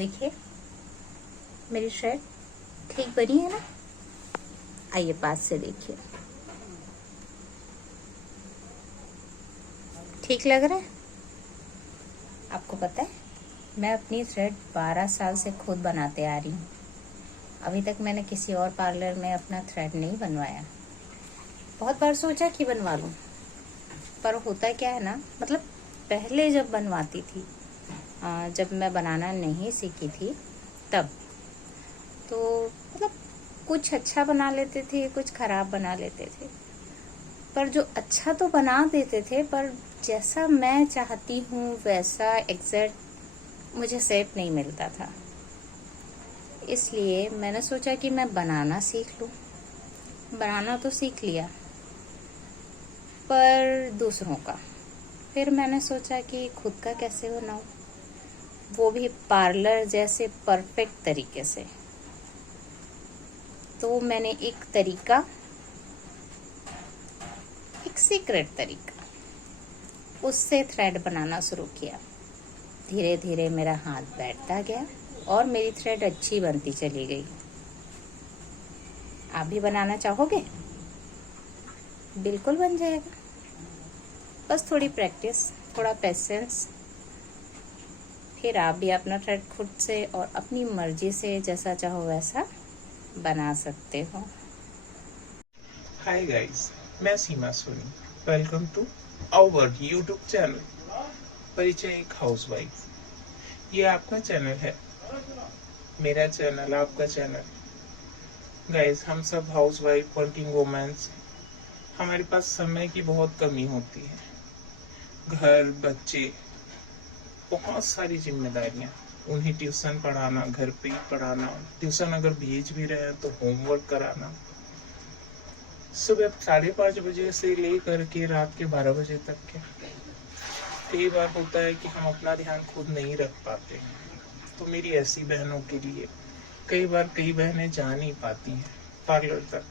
देखिए मेरी शर्ट ठीक बनी है ना। आइए पास से देखिए, ठीक लग रहा है आपको? पता है मैं अपनी थ्रेड 12 साल से खुद बनाते आ रही हूँ। अभी तक मैंने किसी और पार्लर में अपना थ्रेड नहीं बनवाया। बहुत बार सोचा कि बनवा लूँ, पर होता क्या है ना, मतलब पहले जब बनवाती थी, जब मैं बनाना नहीं सीखी थी तब तो मतलब कुछ अच्छा बना लेते थे, कुछ खराब बना लेते थे। पर जो अच्छा तो बना देते थे, पर जैसा मैं चाहती हूँ वैसा एग्जैक्ट मुझे शेप नहीं मिलता था। इसलिए मैंने सोचा कि मैं बनाना सीख लूँ। बनाना तो सीख लिया, पर दूसरों का। फिर मैंने सोचा कि खुद का कैसे बनाऊँ, वो भी पार्लर जैसे परफेक्ट तरीके से। तो मैंने एक सीक्रेट तरीका, उससे थ्रेड बनाना शुरू किया। धीरे धीरे मेरा हाथ बैठता गया और मेरी थ्रेड अच्छी बनती चली गई। आप भी बनाना चाहोगे? बिल्कुल बन जाएगा, बस थोड़ी प्रैक्टिस, थोड़ा पेशेंस। फिर आप भी अपना थ्रेड खुद से और अपनी मर्जी से जैसा चाहो वैसा बना सकते हो। हाय गाइस, मैं Seema Soni. Welcome to our YouTube channel परिचय एक हाउसवाइफ। ये आपका चैनल है, मेरा चैनल, आपका चैनल। गाइस, हम सब हाउसवाइफ वर्किंग वुमेन्स, हमारे पास समय की बहुत कमी होती है। घर, बच्चे, बहुत सारी जिम्मेदारियां, उन्हें ट्यूशन पढ़ाना, घर पे ही पढ़ाना, ट्यूशन अगर भेज भी रहे हैं तो होमवर्क कराना, सुबह 5:30 बजे से लेकर के रात के 12 बजे तक के। कई बार होता है कि हम अपना ध्यान खुद नहीं रख पाते हैं, तो मेरी ऐसी बहनों के लिए, कई बहनें जा नहीं पाती हैं पार्लर तक।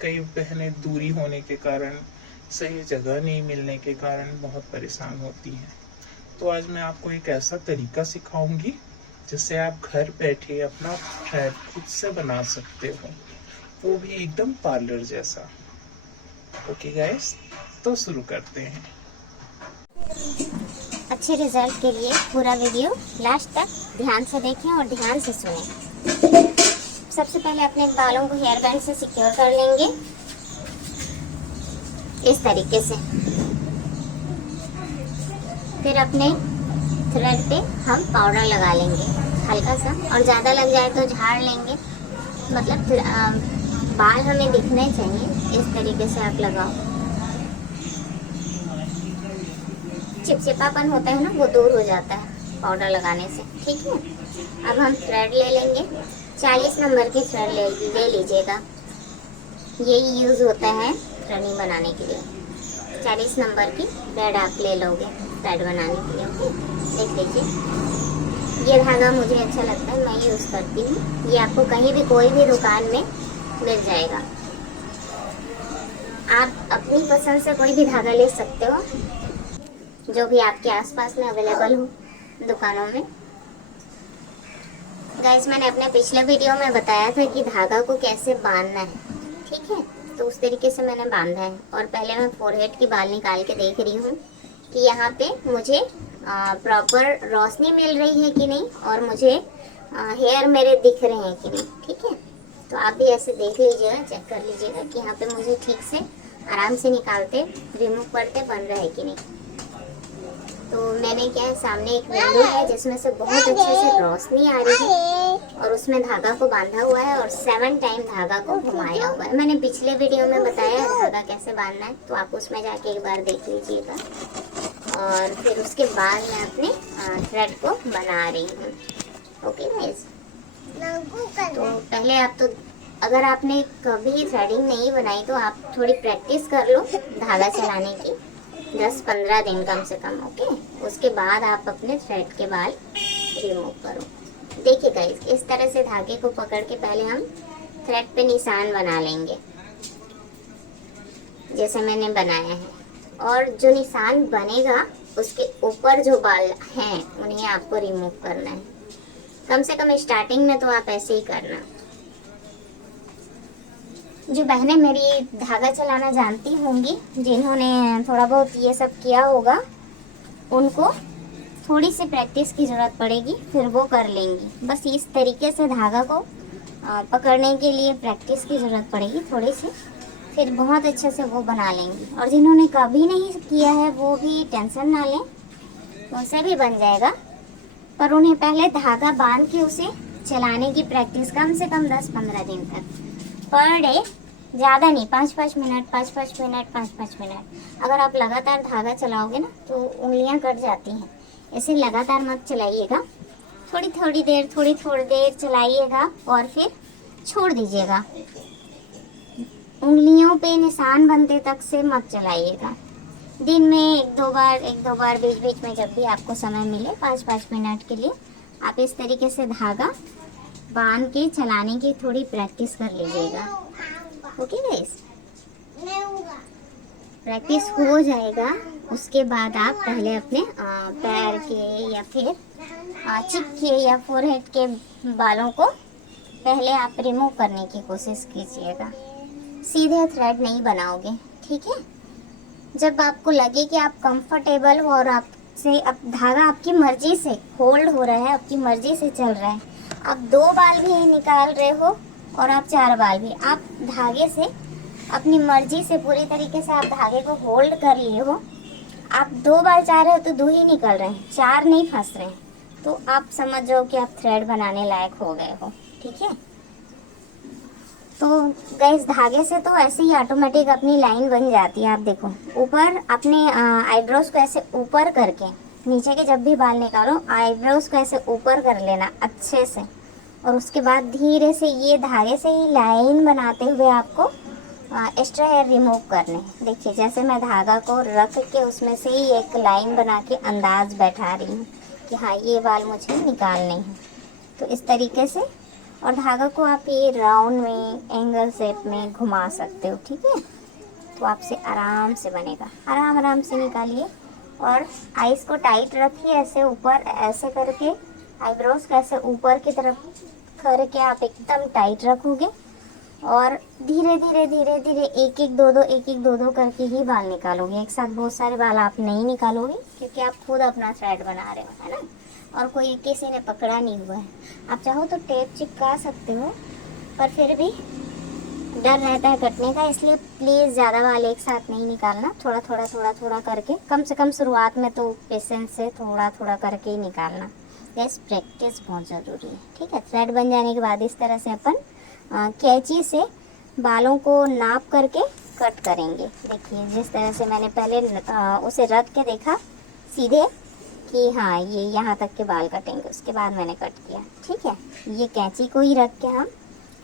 कई बहनें दूरी होने के कारण, सही जगह नहीं मिलने के कारण बहुत परेशान होती हैं। तो आज मैं आपको एक ऐसा तरीका सिखाऊंगी जिससे आप घर बैठे अपना थ्रेड खुद से बना सकते हो, वो भी एकदम पार्लर जैसा। ओके गाइस, तो शुरू करते हैं। अच्छे रिजल्ट के लिए पूरा वीडियो लास्ट तक ध्यान से देखें और ध्यान से सुनें। सबसे पहले अपने बालों को हेयर बैंड से सिक्योर कर लेंगे इस तरीके से। फिर अपने थ्रेड पे हम पाउडर लगा लेंगे हल्का सा, और ज़्यादा लग जाए तो झाड़ लेंगे। मतलब बाल हमें दिखने चाहिए, इस तरीके से आप लगाओ। चिपचिपापन होता है ना, वो दूर हो जाता है पाउडर लगाने से, ठीक है। अब हम थ्रेड ले लेंगे, 40 नंबर की थ्रेड ले लीजिएगा। यही यूज़ होता है थ्रेडिंग बनाने के लिए। 40 नंबर की थ्रेड आप ले लोगे थ्रेड बनाने के लिए, ओके। देख लीजिए, ये धागा मुझे अच्छा लगता है, मैं यूज़ करती हूँ। ये आपको कहीं भी कोई भी दुकान में मिल जाएगा। आप अपनी पसंद से कोई भी धागा ले सकते हो, जो भी आपके आसपास में अवेलेबल हो दुकानों में। गाइस, मैंने अपने पिछले वीडियो में बताया था कि धागा को कैसे बांधना है, ठीक है। तो उस तरीके से मैंने बांधा है। और पहले मैं फोरहेड की बाल निकाल के देख रही हूँ कि यहाँ पे मुझे प्रॉपर रोशनी मिल रही है कि नहीं, और मुझे हेयर मेरे दिख रहे हैं कि नहीं, ठीक है। तो आप भी ऐसे देख लीजिएगा, चेक कर लीजिएगा कि यहाँ पे मुझे ठीक से आराम से निकालते, रिमूव करते बन रहा है कि नहीं। तो मैंने क्या है, सामने एक विंडो है जिसमें से बहुत अच्छे से रोशनी आ रही है, और उसमें धागा को बांधा हुआ है और 7 टाइम धागा को घुमाया हुआ है। मैंने पिछले वीडियो में बताया धागा कैसे बांधना है, तो आप उसमें जाके एक बार देख लीजिएगा। और फिर उसके बाद मैं अपने थ्रेड को बना रही हूँ, ओके गाइस। तो पहले आप तो, अगर आपने कभी थ्रेडिंग नहीं बनाई तो आप थोड़ी प्रैक्टिस कर लो धागा चलाने की, 10-15 दिन कम से कम, ओके। उसके बाद आप अपने थ्रेड के बाल रिमूव करो। देखिए गाइस, इस तरह से धागे को पकड़ के पहले हम थ्रेड पे निशान बना लेंगे, जैसे मैंने बनाया है। और जो निशान बनेगा उसके ऊपर जो बाल हैं उन्हें आपको रिमूव करना है। कम से कम स्टार्टिंग में तो आप ऐसे ही करना। जो बहनें मेरी धागा चलाना जानती होंगी, जिन्होंने थोड़ा बहुत ये सब किया होगा, उनको थोड़ी सी प्रैक्टिस की ज़रूरत पड़ेगी, फिर वो कर लेंगी। बस इस तरीके से धागा को पकड़ने के लिए प्रैक्टिस की ज़रूरत पड़ेगी थोड़ी सी, फिर बहुत अच्छे से वो बना लेंगी। और जिन्होंने कभी नहीं किया है वो भी टेंशन ना लें, उनसे भी बन जाएगा। पर उन्हें पहले धागा बांध के उसे चलाने की प्रैक्टिस कम से कम 10-15 दिन तक पर डे, ज़्यादा नहीं, 5-5 मिनट 5-5 मिनट 5-5 मिनट। अगर आप लगातार धागा चलाओगे ना तो उंगलियां कट जाती हैं। ऐसे लगातार मत चलाइएगा, थोड़ी थोड़ी देर चलाइएगा और फिर छोड़ दीजिएगा। उंगलियों पे निशान बनते तक से मत चलाइएगा। दिन में एक दो बार बीच बीच में जब भी आपको समय मिले 5-5 मिनट के लिए आप इस तरीके से धागा बांध के चलाने की थोड़ी प्रैक्टिस कर लीजिएगा। ओके गाइस, प्रैक्टिस हो जाएगा। उसके बाद आप पहले अपने पैर के या फिर चिक के या फोरहेड के बालों को पहले आप रिमूव करने की कोशिश कीजिएगा। सीधे थ्रेड नहीं बनाओगे, ठीक है। जब आपको लगे कि आप कंफर्टेबल हो और आपसे अब धागा आपकी मर्जी से होल्ड हो रहा है, आपकी मर्जी से चल रहा है, आप 2 बाल भी निकाल रहे हो और आप 4 बाल भी, आप धागे से अपनी मर्जी से पूरी तरीके से आप धागे को होल्ड कर लिए हो। आप 2 बाल चाह रहे हो तो 2 ही निकल रहे हैं, 4 नहीं फंस रहे हैं, तो आप समझ जाओ कि आप थ्रेड बनाने लायक हो गए हो, ठीक है। तो गाइस, धागे से तो ऐसे ही ऑटोमेटिक अपनी लाइन बन जाती है। आप देखो, ऊपर अपने आईब्रोज को ऐसे ऊपर करके, नीचे के जब भी बाल निकालो आईब्रोज को ऐसे ऊपर कर लेना अच्छे से, और उसके बाद धीरे से ये धागे से ही लाइन बनाते हुए आपको एक्स्ट्रा हेयर रिमूव करने। देखिए, जैसे मैं धागा को रख के उसमें से ही एक लाइन बना के अंदाज बैठा रही हूँ कि हाँ ये बाल मुझे निकालने हैं। तो इस तरीके से, और धागा को आप ये राउंड में एंगल शेप में घुमा सकते हो, ठीक है। तो आपसे आराम से बनेगा, आराम से निकालिए और आईज को टाइट रखिए, ऐसे ऊपर ऐसे करके आईब्रोज को ऐसे ऊपर की तरफ करके आप एकदम टाइट रखोगे और धीरे धीरे एक एक दो दो करके ही बाल निकालोगे। एक साथ बहुत सारे बाल आप नहीं निकालोगे, क्योंकि आप खुद अपना थ्रेड बना रहे हो, है ना, और कोई किसी ने पकड़ा नहीं हुआ है। आप चाहो तो टेप चिपका सकते हो, पर फिर भी डर रहता है कटने का, इसलिए प्लीज़ ज़्यादा बाल एक साथ नहीं निकालना। थोड़ा करके, कम से कम शुरुआत में तो पेशेंस से थोड़ा करके ही निकालना। यस, प्रैक्टिस बहुत ज़रूरी है, ठीक है। थ्रेड बन जाने के बाद इस तरह से अपन कैंची से बालों को नाप करके कट करेंगे। देखिए, जिस तरह से मैंने पहले उसे रख के देखा सीधे कि हाँ ये यहाँ तक के बाल कटेंगे, उसके बाद मैंने कट किया, ठीक है। ये कैंची को ही रख के हम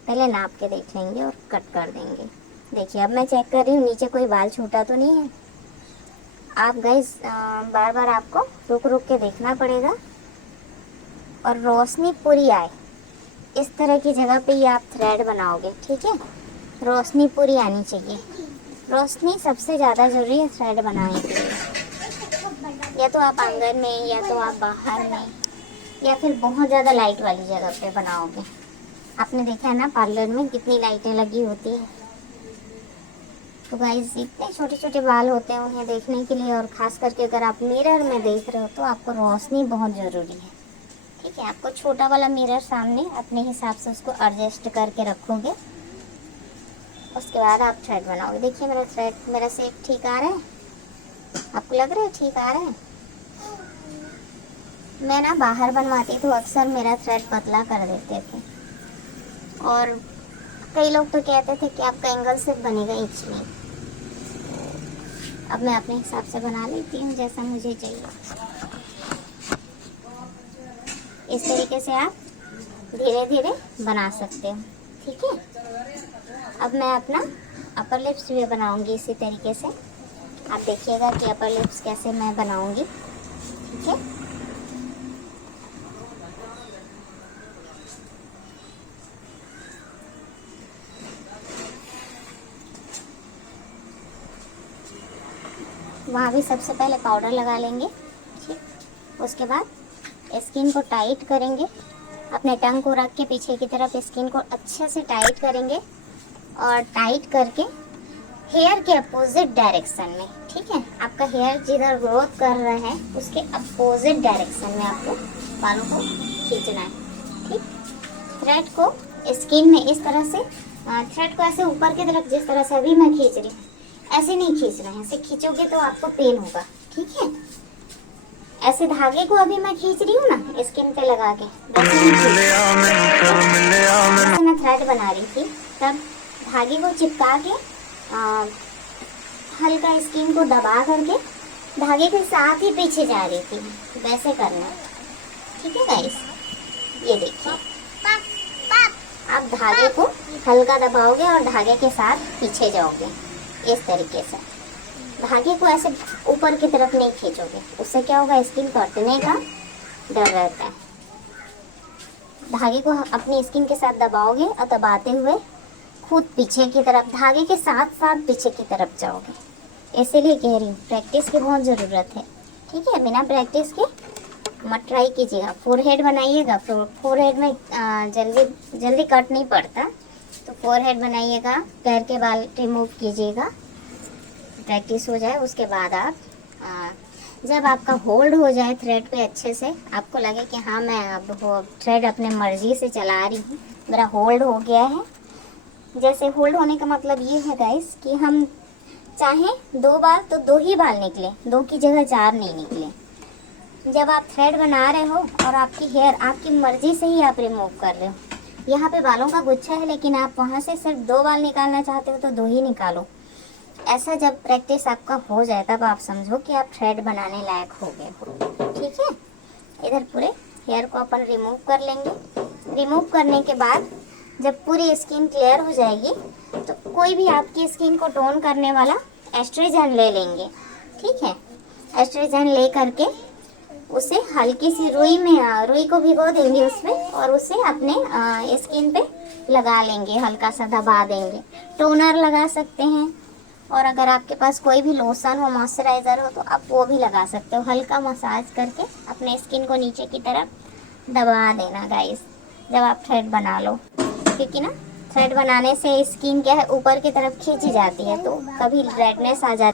पहले नाप के देख लेंगे और कट कर देंगे। देखिए, अब मैं चेक कर रही हूँ नीचे कोई बाल छूटा तो नहीं है। आप गाइस बार बार आपको रुक के देखना पड़ेगा और रोशनी पूरी आए, इस तरह की जगह पे ही आप थ्रेड बनाओगे, ठीक है। रोशनी पूरी आनी चाहिए, रोशनी सबसे ज़्यादा ज़रूरी है थ्रेड बनाने के लिए। या तो आप आंगन में, या तो आप बाहर में, या फिर बहुत ज़्यादा लाइट वाली जगह पे बनाओगे। आपने देखा है ना पार्लर में कितनी लाइटें लगी होती है। तो गाइस, इतने छोटे छोटे बाल होते हैं, उन्हें देखने के लिए, और ख़ास करके अगर आप मिरर में देख रहे हो तो आपको रोशनी बहुत ज़रूरी है, ठीक है। आपको छोटा वाला मिरर सामने अपने हिसाब से उसको एडजस्ट करके रखोगे, उसके बाद आप थ्रेड बनाओगे। देखिए, मेरा शेप ठीक आ रहा है, आपको लग रहा है ठीक आ रहा है। मैं ना बाहर बनवाती तो अक्सर मेरा थ्रेड पतला कर देते थे, और कई लोग तो कहते थे कि आपका एंगल सिर्फ बनेगा इंच में। अब मैं अपने हिसाब से बना लेती हूँ जैसा मुझे चाहिए। इस तरीके से आप धीरे धीरे बना सकते हो, ठीक है। अब मैं अपना अपर लिप्स भी बनाऊंगी इसी तरीके से। आप देखिएगा कि अपर लिप्स कैसे मैं बनाऊंगी, ठीक है। वहाँ भी सबसे पहले पाउडर लगा लेंगे, ठीक। उसके बाद स्किन को टाइट करेंगे अपने टंग को रख के पीछे की तरफ स्किन को अच्छे से टाइट करेंगे और टाइट करके हेयर के अपोजिट डायरेक्शन में, ठीक है, आपका हेयर जिधर ग्रोथ कर रहा है उसके अपोजिट डायरेक्शन में आपको बालों को खींचना है, ठीक। थ्रेड को स्किन में इस तरह से, थ्रेड को ऐसे ऊपर की तरफ जिस तरह से अभी मैं खींच रही हूँ ऐसे नहीं खींचना है, ऐसे खींचोगे तो आपको पेन होगा, ठीक है। ऐसे धागे को अभी मैं खींच रही हूँ ना स्किन पे लगा के, जैसे मैं थ्रेड बना रही थी तब धागे को चिपका के हल्का स्किन को दबा करके धागे के साथ ही पीछे जा रही थी, वैसे करना, ठीक है गाइस। ये देखिए, आप धागे को हल्का दबाओगे और धागे के साथ पीछे जाओगे इस तरीके से। धागे को ऐसे ऊपर की तरफ नहीं खींचोगे, उससे क्या होगा, स्किन कटने का डर रहता है। धागे को अपनी स्किन के साथ दबाओगे और दबाते हुए खुद पीछे की तरफ, धागे के साथ साथ पीछे की तरफ जाओगे। इसीलिए कह रही हूँ प्रैक्टिस की बहुत ज़रूरत है, ठीक है। बिना प्रैक्टिस के मत ट्राई कीजिएगा। फोरहेड बनाइएगा, फोरहेड में जल्दी जल्दी कट नहीं पड़ता, तो फोरहेड बनाइएगा, पैर के बाल रिमूव कीजिएगा, प्रैक्टिस हो जाए। उसके बाद आप जब आपका होल्ड हो जाए थ्रेड पे अच्छे से, आपको लगे कि हाँ मैं अब थ्रेड अपने मर्जी से चला रही हूँ, मेरा होल्ड हो गया है। जैसे होल्ड होने का मतलब ये है गाइस कि हम चाहें 2 बाल तो 2 ही बाल निकले, 2 की जगह 4 नहीं निकले। जब आप थ्रेड बना रहे हो और आपकी हेयर आपकी मर्जी से ही आप रिमूव कर रहे हो, यहाँ पे बालों का गुच्छा है लेकिन आप वहाँ से सिर्फ 2 बाल निकालना चाहते हो तो 2 ही निकालो। ऐसा जब प्रैक्टिस आपका हो जाए तब आप समझो कि आप थ्रेड बनाने लायक हो गए हो, ठीक है। इधर पूरे हेयर को अपन रिमूव कर लेंगे। रिमूव करने के बाद जब पूरी स्किन क्लियर हो जाएगी तो कोई भी आपकी स्किन को टोन करने वाला एस्ट्रोजन ले लेंगे, ठीक है। एस्ट्रोजन ले करके उसे हल्की सी रुई को भिगो देंगे उसमें और उसे अपने स्किन पे लगा लेंगे, हल्का सा दबा देंगे। टोनर लगा सकते हैं और अगर आपके पास कोई भी लोशन हो, मॉइस्चराइज़र हो तो आप वो भी लगा सकते हो। हल्का मसाज करके अपने स्किन को नीचे की तरफ दबा देना गाइस, जब आप थ्रेड बना लो, क्योंकि ना थ्रेड बनाने से स्किन क्या है ऊपर की तरफ खींची जाती है तो कभी रेडनेस आ जाती है।